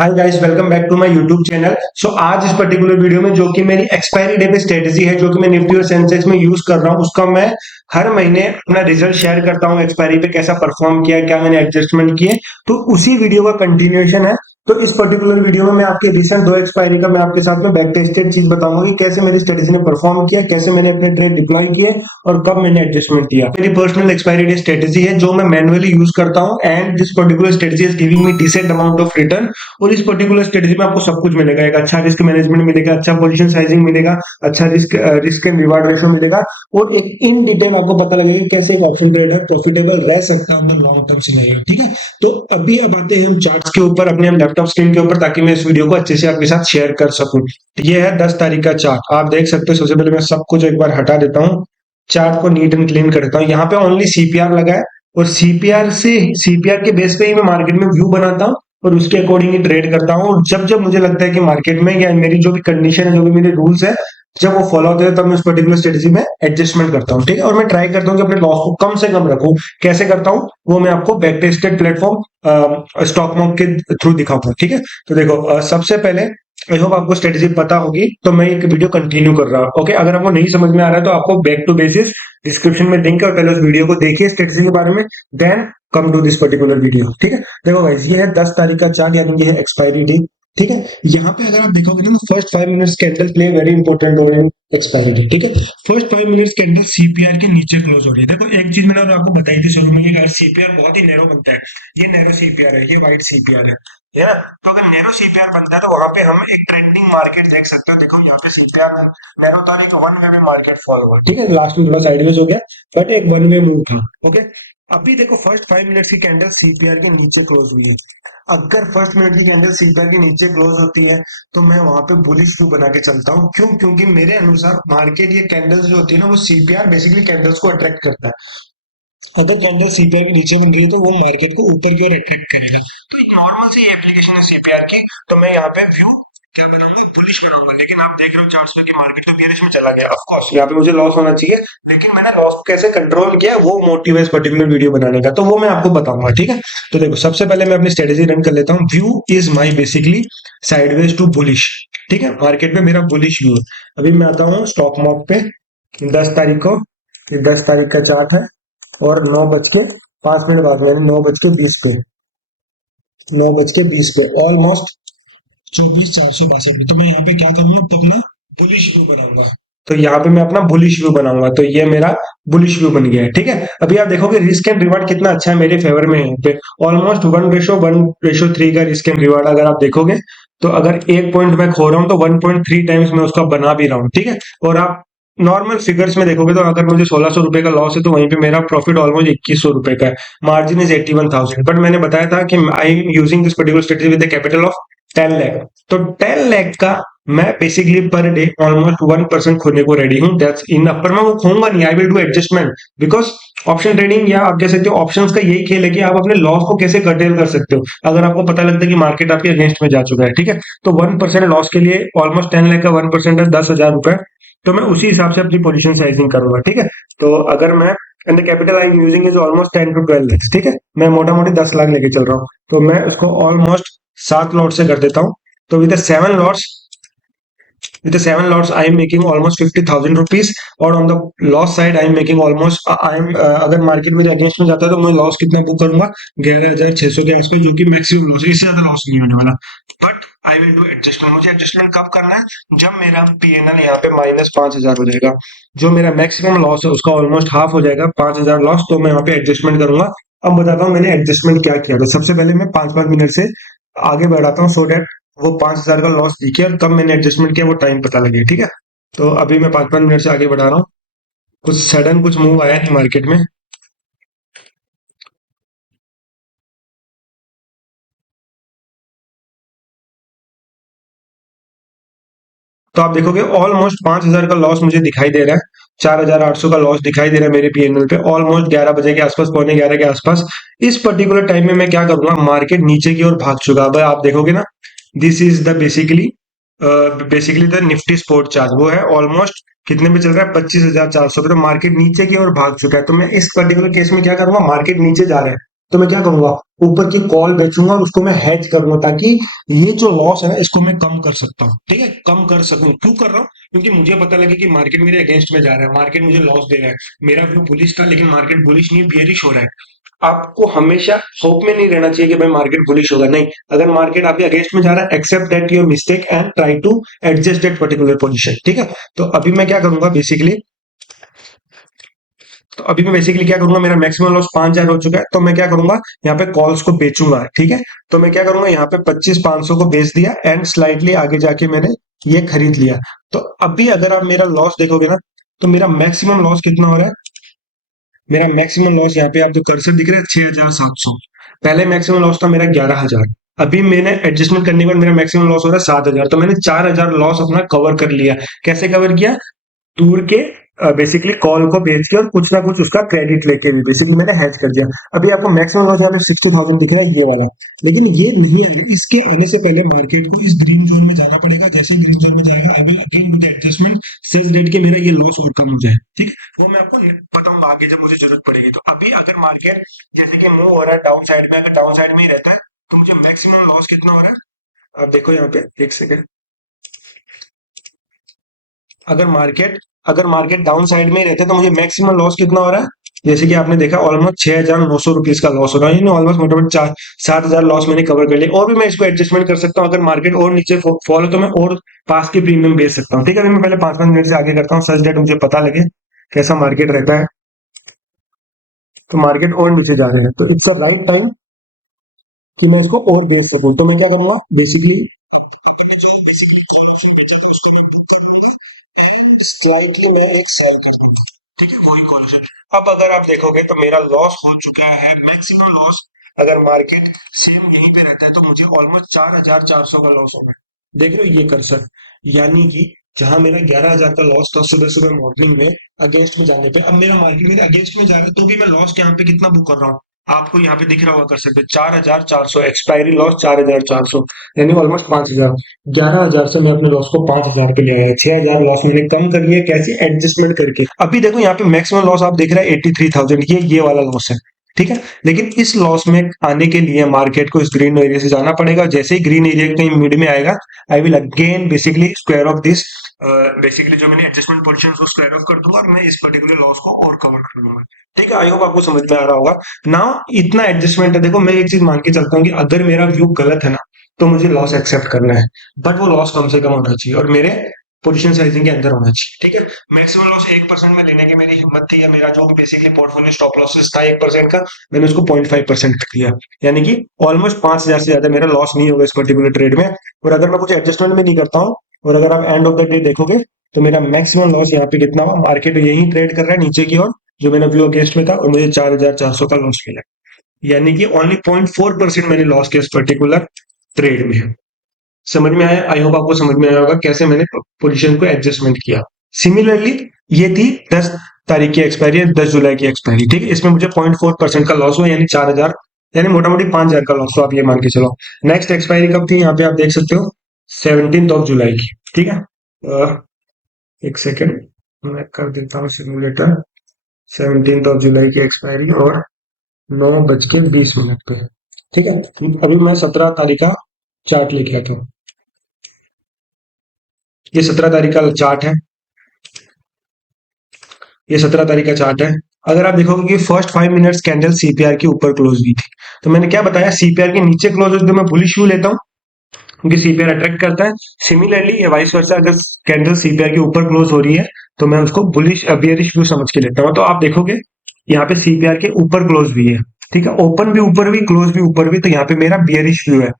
Hi guys, welcome back to my YouTube channel. So आज इस particular video में जो कि मेरी एक्सपायरी डे पे स्ट्रेटेजी है, जो कि मैं निफ्टी और सेंसेक्स में यूज कर रहा हूं, उसका मैं हर महीने अपना रिजल्ट शेयर करता हूं। एक्सपायरी पे कैसा परफॉर्म किया, क्या मैंने एडजस्टमेंट किए, तो उसी वीडियो का कंटिन्यूएशन है। तो इस पर्टिकुलर वीडियो में मैं आपके रिसेंट दो एक्सपायरी का मैं आपके साथ में बैक टेस्टेड चीज बताऊंगा कि कैसे मेरी स्ट्रेटेजी ने परफॉर्म किया, कैसे मैंने अपने ट्रेड डिप्लॉय किए और कब मैंने एडजस्टमेंट किया। मेरी पर्सनल एक्सपायरी डे स्ट्रेटेजी है जो मैं मैनुअली यूज करता हूं, and this particular strategy is giving me decent amount of return. और इस पर्टिकुलर स्ट्रेटेजी में आपको सब कुछ मिलेगा। एक अच्छा रिस्क मैनेजमेंट मिलेगा, अच्छा पोजीशन साइजिंग मिलेगा, अच्छा रिस्क एंड रिवार्ड रेशो मिलेगा, और एक इन डिटेल आपको पता लगेगा कि कैसे एक ऑप्शन ट्रेडर प्रॉफिटेबल रह सकता है लॉन्ग टर्म सिनेरियो। ठीक है, तो अभी अब आते हैं हम चार्ट्स के ऊपर, अपने लैपटॉप स्क्रीन के ऊपर, ताकि मैं इस वीडियो को अच्छे से आपके साथ शेयर कर सकूं। तो ये है 10 तारीख का चार्ट, आप देख सकते हो। सबसे पहले मैं सब कुछ एक बार हटा देता हूँ, चार्ट को नीट एंड क्लीन कर देता हूँ। यहाँ पे ओनली सीपीआर लगा है, और सीपीआर के बेस पे ही मैं मार्केट में व्यू बनाता हूँ और उसके अकॉर्डिंग ही ट्रेड करता हूँ। और जब जब मुझे लगता है कि मार्केट में या मेरी जो भी कंडीशन है, जो भी मेरे रूल्स है, जब वो फॉलो होते हैं, तब मैं उस पर्टिकुलर स्ट्रेटेजी में एडजस्टमेंट करता हूँ। ठीक है, और मैं ट्राई करता हूँ कि अपने लॉस को कम से कम रखूं। कैसे करता हूँ वो मैं आपको back tested platform stock mark के थ्रू दिखाऊंगा। ठीक है, तो देखो, सबसे पहले आई होप आपको स्ट्रेटेजी पता होगी, तो मैं एक वीडियो कंटिन्यू कर रहा हूँ। ओके, अगर आपको नहीं समझ में आ रहा है तो आपको बैक टू बेसिस डिस्क्रिप्शन में लिंक है, और पहले उस वीडियो को देखिए स्ट्रेटेजी के बारे में, then come to this particular video. ठीक है, देखो गाइस, ये है 10 तारीख का चार्ट, यानी ये है एक्सपायरी डे। ठीक है, यहाँ पे अगर आप देखोगे ना, first 5 minutes candle play very important role in expiry day. ठीक है, फर्स्ट 5 मिनट्स कैंडल सीपीआर के नीचे क्लोज हो रही है। देखो, एक चीज मैंने आपको बताई थी शुरू में, ये सीपीआर बहुत ही नैरो बनता है। ये नैरो सीपीआर है, ये वाइट सीपीआर है ना। तो अगर नैरो सीपीआर बनता है तो वहां पे हम एक ट्रेंडिंग मार्केट देख सकते हैं। देखो यहाँ पे सीपीआर नैरो था, एक वन वे में मार्केट फॉल हुआ। ठीक है, लास्ट में थोड़ा साइडवेज हो गया, बट एक वन वे मूव था। ओके, अभी देखो फर्स्ट 5 मिनट्स की कैंडल सीपीआर के नीचे क्लोज हुई है। अगर फर्स्ट मिनट की कैंडल सीपीआर के नीचे क्लोज होती है, तो मैं वहां पे बुलिश व्यू बना के चलता हूँ। क्यों? क्योंकि मेरे अनुसार मार्केट, ये कैंडल्स जो होती है ना, वो सीपीआर बेसिकली कैंडल्स को अट्रैक्ट करता है। अगर कैंडल सीपीआर के नीचे बन रही है तो वो मार्केट को ऊपर की ओर अट्रैक्ट करेगा। तो एक नॉर्मल सी एप्लीकेशन है सीपीआर की। तो मैं यहाँ पे व्यू क्या बनाऊंगा? बुलिश बनाऊंगा। लेकिन आप देख रहे हो चार्ट्स में कि मार्केट तो बियरिश में चला गया। ऑफ कोर्स यहाँ पे मुझे लॉस होना चाहिए, लेकिन मैंने लॉस को कैसे कंट्रोल किया, वो मोटिव है इस पर्टिकुलर वीडियो बनाने का, तो वो मैं आपको बताऊंगा। ठीक है, तो देखो, सबसे पहले मैं अपनी स्ट्रेटेजी रन कर लेता हूँ। View is my basically sideways to bullish. ठीक है, मार्केट में मेरा बुलिश व्यू है। अभी मैं आता हूँ स्टॉक मार्क पे 10 तारीख को। 10 तारीख का चार्ट है, और 9:05 बाद, यानी 9:20 पे, 9:20 पे ऑलमोस्ट 24,462 पे। तो मैं यहाँ पे क्या करूंगा? अपना बुलिश व्यू बनाऊंगा। तो यहाँ पे मैं अपना बुलिश व्यू बनाऊंगा, तो ये मेरा बुलिश व्यू बन गया है। ठीक है, अभी आप देखोगे रिस्क एंड रिवार्ड कितना अच्छा है मेरे फेवर में है। यहाँ पे ऑलमोस्ट 1:1:3 का रिस्क एंड रिवार्ड अगर आप देखोगे, तो अगर एक पॉइंट मैं खो रहा हूँ तो 1.3 टाइम्स मैं उसका बना भी रहा हूँ। ठीक है, और आप नॉर्मल फिगर्स में देखोगे तो अगर मुझे 1600 रुपए का लॉस है, तो वहीं पे मेरा प्रॉफिट ऑलमोस्ट 2100 रुपए का है। Margin is 81,000। बट मैंने बताया था कि I am using this particular strategy with the capital of 10 lakh. तो 10 लाख का मैं बेसिकली पर डे ऑलमोस्ट 1% खोने को रेडी हूँ। That's enough. पर मैं वो खोऊंगा नहीं, I will do adjustment, because option trading, या आप कह सकते हो ऑप्शंस का यही खेल है कि आप अपने लॉस को कैसे कर्टेल कर सकते हो अगर आपको पता लगता है कि मार्केट आपके अगेंस्ट में जा चुका है। ठीक है, तो 1% लॉस के लिए ऑलमोस्ट 10 लाख का 1% है 10,000 रुपए। तो मैं उसी हिसाब से अपनी पोजीशन साइजिंग करूंगा। ठीक है, तो अगर मैं, and the capital I am using is almost 10 to 12 lakhs। ठीक है, मैं मोटा मोटी 10 लाख लेके चल रहा हूँ, तो मैं उसको ऑलमोस्ट 7 लॉट से कर देता हूँ। तो with the 7 lots I am making almost 50,000 rupees, और on the loss side I am making almost अगर मार्केट मेरे अगेंस्ट में जाता है तो मैं लॉस कितना बुक करूंगा? 11,600 के आसपास, जो कि मैक्सिमम लॉस है, इससे ज्यादा लॉस नहीं होने वाला। But I will do adjustment. मुझे एडजस्टमेंट कब करना है? जब मेरा पीएनएल यहाँ पे -5,000 हो जाएगा, जो मेरा मैक्सिमम लॉस है उसका ऑलमोस्ट हाफ हो जाएगा, 5,000 लॉस, तो मैं यहाँ पे एडजस्टमेंट करूंगा। अब बताता हूँ मैंने एडजस्टमेंट क्या किया। तो सबसे पहले मैं 5-5 मिनट से आगे बढ़ाता हूँ, सो डेट वो 5,000 का लॉस दिखे और कब मैंने एडजस्टमेंट किया वो टाइम पता लगे। ठीक है, तो अभी मैं 5-5 मिनट से आगे बढ़ा रहा हूँ। कुछ सडन कुछ मूव आया नहीं मार्केट में। तो आप देखोगे ऑलमोस्ट 5,000 का लॉस मुझे दिखाई दे रहा है, 4,800 का लॉस दिखाई दे रहा है मेरे पीएनएल पे, ऑलमोस्ट 11 बजे के आसपास, पौने 11 के आसपास। इस पर्टिकुलर टाइम में मैं क्या करूंगा? मार्केट नीचे की ओर भाग चुका। अब आप देखोगे ना, this is the basically the Nifty sport charge, वो है ऑलमोस्ट कितने पे चल रहा है? 25,400 पे। तो मार्केट नीचे की ओर भाग चुका है। तो मैं इस पर्टिकुलर केस में क्या करूंगा? मार्केट नीचे जा रहा है, तो मैं क्या करूंगा, ऊपर की कॉल बेचूंगा और उसको मैं हेज करूंगा, ताकि ये जो लॉस है ना इसको मैं कम कर सकता हूँ। ठीक है, कम कर सकूं। क्यों कर रहा हूँ? क्योंकि मुझे पता लगे कि मार्केट मेरे अगेंस्ट में जा रहा है, मार्केट मुझे लॉस दे रहा है। मेरा व्यू बुलिश था लेकिन मार्केट बुलिश नहीं, बियरिश हो रहा है। आपको हमेशा होप में नहीं रहना चाहिए कि भाई मार्केट बुलिश होगा, नहीं। अगर मार्केट आपके अगेंस्ट में जा रहा है, accept that your mistake and try to adjust that particular position. ठीक है, तो अभी मैं क्या करूंगा बेसिकली, तो अभी मैं बेसिकली क्या करूंगा, मेरा मैक्सिमम लॉस 5,000 हो चुका है, तो मैं क्या करूंगा, यहाँ पे कॉल्स को बेचूंगा। ठीक है, तो मैं क्या करूंगा, यहाँ पे 25,500 को बेच दिया एंड स्लाइटली आगे जाके मैंने ये खरीद लिया। तो अभी अगर आप मेरा लॉस देखोगे ना, तो मेरा मैक्सिमम लॉस कितना हो रहा है, मेरा मैक्सिमम लॉस यहाँ पे आप जो कर्सर दिख रहा है 6,700। पहले मैक्सिमम लॉस था मेरा 11,000। अभी मैंने एडजस्टमेंट करने के बाद मेरा मैक्सिमम लॉस हो रहा है 7,000। तो मैंने 4,000 लॉस अपना कवर कर लिया। कैसे कवर किया? टूर के बेसिकली कॉल को बेच के और कुछ ना कुछ उसका क्रेडिट लेके भी बेसिकली मैंने हेज कर दिया। अभी आपको मैक्सिमम लॉस यहाँ पे 60,000 दिख रहा है ये वाला, लेकिन ये नहीं आएगा। इसके आने से पहले मार्केट को इस ग्रीन जोन में जाना पड़ेगा। जैसे ही ग्रीन जोन में जाएगा, I will again do the adjustment sales date के मेरा ये लॉस और कम हो जाए। ठीक है, वो मैं आपको बताऊंगा आगे जब मुझे जरूरत पड़ेगी। तो अभी अगर मार्केट जैसे कि मूव हो रहा है डाउन साइड में, अगर डाउन साइड में ही रहता है तो मुझे मैक्सिमम लॉस कितना हो रहा है आप देखो यहाँ पे, एक सेकेंड। अगर मार्केट अगर मार्केट डाउन साइड में ही रहते तो मुझे मैक्सिमम लॉस कितना हो रहा है, जैसे कि आपने देखा ऑलमोस्ट 6,900 रुपीज का लॉस हो रहा है, यानी ऑलमोस्ट मोटामोटी 4-7,000 लॉस मैंने कवर कर लिया। और भी मैं इसको एडजस्टमेंट कर सकता हूँ, अगर मार्केट और नीचे फॉल हो तो मैं और पास के प्रीमियम बेच सकता हूँ। ठीक है, अभी मैं पहले 5-5 मिनट से आगे करता हूँ सच डेट मुझे पता लगे कैसा मार्केट रहता है। तो मार्केट और नीचे जा रहे हैं तो इट्स अ राइट टाइम कि मैं इसको और बेच सकूं। तो मैं क्या करूंगा बेसिकली, स्लाइटली मैं एक सेल कर दूंगा। ठीक है, वही कॉलेज। अब अगर आप देखोगे तो मेरा लॉस हो चुका है मैक्सिमम लॉस। अगर मार्केट सेम यहीं पे रहता है तो मुझे ऑलमोस्ट 4,400 का लॉस हो गया। देख रहे हो ये कर्सर, यानी कि जहां मेरा 11,000 का लॉस था सुबह सुबह मॉर्निंग में अगेंस्ट में जाने पे, अब मेरा मार्केट मेरे अगेंस्ट में जा रहा है तो भी मैं लॉस यहाँ पे कितना बुक कर रहा हूँ, आपको यहाँ पे दिख रहा होगा कर्सर पे 4,400 एक्सपायरी लॉस 4,400, यानी ऑलमोस्ट 5,000। 11,000 से मैं अपने लॉस को 5,000 पे ले आया। 6,000 लॉस मैंने कम कर लिया, कैसे? एडजस्टमेंट करके। अभी देखो यहाँ पे मैक्सिमम लॉस आप देख रहे हैं 83,000, ये वाला लॉस है। ठीक है, लेकिन इस लॉस में आने के लिए मार्केट को इस ग्रीन एरिया से जाना पड़ेगा। जैसे ही ग्रीन एरिया कहीं मिड में आएगा, आई will again basically square of this, basically जो मैंने एडजस्टमेंट पोजीशन को स्क्वायर ऑफ कर दूंगा और मैं इस पर्टिकुलर लॉस को और कवर कर लूंगा। ठीक है, आई होप आपको समझ में आ रहा होगा। नाउ इतना एडजस्टमेंट है। देखो मैं एक चीज मान के चलता हूँ कि अगर मेरा व्यू गलत है ना, तो मुझे लॉस एक्सेप्ट करना है, बट वो लॉस कम से कम होना चाहिए और मेरे पोजीशन साइजिंग के अंदर होना चाहिए। ठीक है, मैक्सिमम लॉस 1% में लेने की मेरी हिम्मत थी, या मेरा जो बेसिकली पोर्टफोलियो स्टॉप लॉसेस था 1% का, मैंने उसको 0.5% कर दिया। यानी कि ऑलमोस्ट 5,000 से ज्यादा मेरा लॉस नहीं होगा इस पर्टिकुलर ट्रेड में। और अगर मैं कुछ एडजस्टमेंट में नहीं करता हूँ, और अगर आप एंड ऑफ द डे देखोगे तो मेरा मैक्सिमम लॉस यहाँ पे कितना हुआ, मार्केट यही ट्रेड कर रहा है नीचे की ओर, जो मेरा व्यू अगेंस्ट में था, और मुझे 4,400 का लॉस मिला। यानी कि ओनली 0.4% मैंने लॉस किया इस पर्टिकुलर ट्रेड में। समझ में आया? आई होप आपको समझ में आया होगा कैसे मैंने पोजीशन को एडजस्टमेंट किया। सिमिलरली ये थी 10 तारीख की एक्सपायरी, 10 जुलाई की एक्सपायरी। ठीक है, इसमें मुझे 0.4% का लॉस हुआ, यानी 4,000, यानी मोटा मोटी 5,000 का लॉस हुआ, आप ये मान के चलो। नेक्स्ट एक्सपायरी कब थी यहाँ पे आप देख सकते हो, 17 जुलाई की। ठीक है, एक सेकेंड मैं कर देता हूँ सिमुलेटर। 17 जुलाई की एक्सपायरी और 9:20 पे। ठीक है, अभी मैं 17 तारीख का चार्ट लेके आता हूँ। ये 17 तारीख का चार्ट है, ये 17 तारीख का चार्ट है। अगर आप देखोगे कि फर्स्ट 5 मिनट्स कैंडल सीपीआर के ऊपर क्लोज हुई थी, तो मैंने क्या बताया, सीपीआर के नीचे क्लोज होती तो मैं बुलिश व्यू लेता हूँ, क्योंकि सीपीआर अट्रैक्ट करता है। सिमिलरली ये वाइस वर्सा, अगर कैंडल सीपीआर के ऊपर क्लोज हो रही है तो मैं उसको बुलिश बियरिश व्यू समझ के लेता हूँ। तो आप देखोगे यहाँ पे सीपीआर के ऊपर क्लोज भी है। ठीक है, ओपन भी ऊपर भी, क्लोज भी ऊपर भी, तो यहाँ पे मेरा बियरिश व्यू है।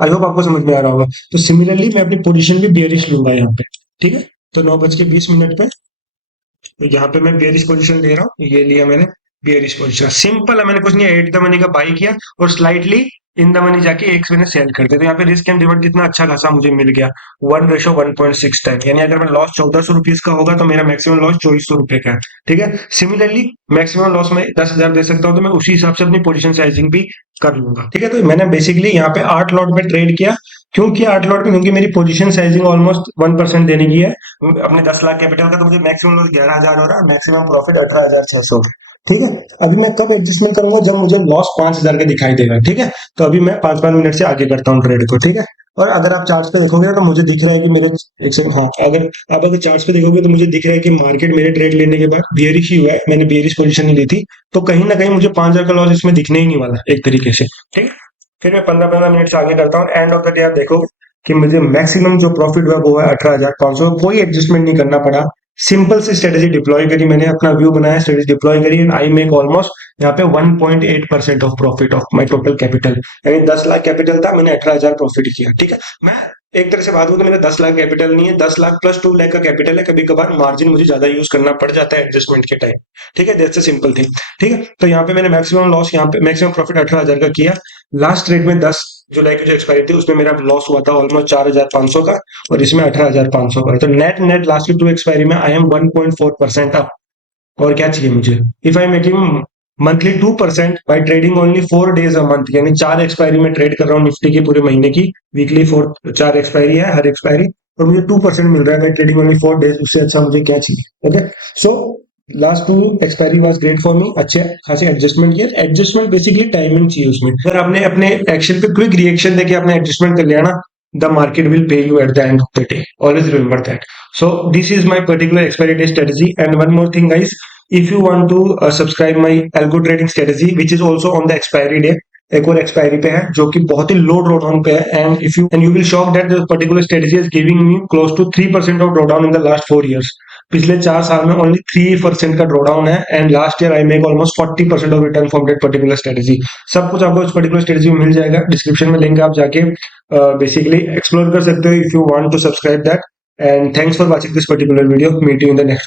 आई होप आपको समझ में आ रहा होगा। तो सिमिलरली मैं अपनी पोजीशन भी बियरिश लूंगा यहाँ पे। ठीक है, तो 9:20 पे, तो यहाँ पे मैं बेयरिश पोजीशन ले रहा हूँ, ये लिया मैंने बेयरिश पोजीशन। सिंपल है, मैंने कुछ नहीं, एट द मनी का बाई किया और स्लाइटली इन द मनी जाके एक मैंने सेल कर दिया। तो यहाँ पे रिस्क एंड रिवॉर्ड कितना अच्छा खासा मुझे मिल गया, 1:1.6 टाइम। यानी अगर मैं लॉस 1,400 रुपीज का होगा तो मेरा मैक्सिमम लॉस 2,400 रुपए का है। ठीक है, सिमिलरली मैक्सिमम लॉस में 10,000 दे सकता हूँ, तो मैं उसी हिसाब से अपनी पोजीशन साइजिंग भी कर लूंगा। ठीक है, तो मैंने बेसिकली यहाँ पे 8 लॉट में ट्रेड किया। क्यों किया 8 लॉट में? क्योंकि मेरी पोजीशन साइजिंग ऑलमोस्ट 1% देने की है। अपने 10 लाख कैपिटल का, तो मुझे मैक्सिमम लॉस 11,000 हो रहा है, मैक्सिमम प्रॉफिट 18,600। ठीक है। अभी मैं कब एडजस्टमेंट करूंगा, जब मुझे लॉस 5,000 का दिखाई देगा, ठीक है। तो अभी मैं 5-5 मिनट से आगे करता हूँ ट्रेड को, ठीक है। और अगर आप चार्ट पे देखोगे ना, तो मुझे दिख रहा है कि मेरे, एक सेकंड, हाँ, अगर चार्ट पे देखोगे तो मुझे दिख रहा है कि मार्केट मेरे ट्रेड लेने के बाद बेयरिश ही हुआ है, मैंने बेयरिश पोजीशन नहीं ली थी। तो कहीं ना कहीं मुझे 5,000 का लॉस इसमें दिखने ही नहीं वाला एक तरीके से, ठीक है। फिर मैं 15-15 मिनट से आगे करता हूँ, एंड ऑफ द डे आप देखो कि मुझे मैक्सिमम जो प्रॉफिट हुआ वो है 18,500। कोई एडजस्टमेंट नहीं करना पड़ा, सिंपल सी स्ट्रेटेजी डिप्लॉय करी मैंने, अपना व्यू बनाया, स्ट्रेटेजी डिप्लॉय करी, एंड आई मेक ऑलमोस्ट यहाँ पे 1.8% of profit of my total capital. यानी 10 लाख कैपिटल था, मैंने 18,000 प्रॉफिट किया, ठीक है। मैं एक तरह से बात करूं तो मेरा 10 लाख कैपिटल नहीं है, 10 लाख प्लस 2 लाख का कैपिटल है। कभी कभार मार्जिन मुझे ज्यादा यूज करना पड़ जाता है एडजस्टमेंट के टाइम, ठीक है। दैट्स अ सिंपल थिंग, ठीक है। तो यहाँ पे मैंने मैक्सिमम लॉस, यहाँ पे मैक्सिमम प्रॉफिट 18,000 का किया। लास्ट ट्रेड में 10 जुलाई की जो एक्सपायरी थी उसमें मेरा लॉस हुआ था ऑलमोस्ट 4,500 का, और इसमें 18,500 का। तो नेट नेट लास्ट की 2 एक्सपायरी में आई एम 1.4% अप। और क्या चाहिए मुझे? If I am making monthly 2% by trading only 4 days a month, यानी 4 एक्सपायरी में ट्रेड कर रहा हूँ निफ्टी की पूरे महीने की, वीकली 4 एक्सपायरी है हर एक्सपायरी, और मुझे 2% मिल रहा है बाय ट्रेडिंग ओनली 4 days। उससे अच्छा मुझे क्या चाहिए? Okay, so last 2 expiry was great for me. अच्छे खासे एडजस्टमेंट किया। एडजस्टमेंट बेसिकली टाइमिंग चाहिए उसमें। अगर आपने अपने एक्शन पे क्विक रिएक्शन देके आपने एडजस्टमेंट कर लिया ना, the market will pay you at the end of the day. Always remember that. So this is my particular expiry day strategy. And one more thing, guys, if you want to subscribe my algo trading strategy, which is also on the expiry day, एक और expiry पे है जो कि बहुत ही लो drawdown पे है, and you will shock that this particular strategy is giving me close to 3% of drawdown in the last 4 years। पिछले 4 साल में ओनली 3% का ड्रॉडाउन है, and last year I make almost 40% of return from that particular strategy. सब कुछ आपको इस particular strategy में मिल जाएगा, डिस्क्रिप्शन में लिंक, आप जाके बेसिकली एक्सप्लोर कर सकते हो if you want to subscribe that. And thanks for watching this particular video. Meet you in the next.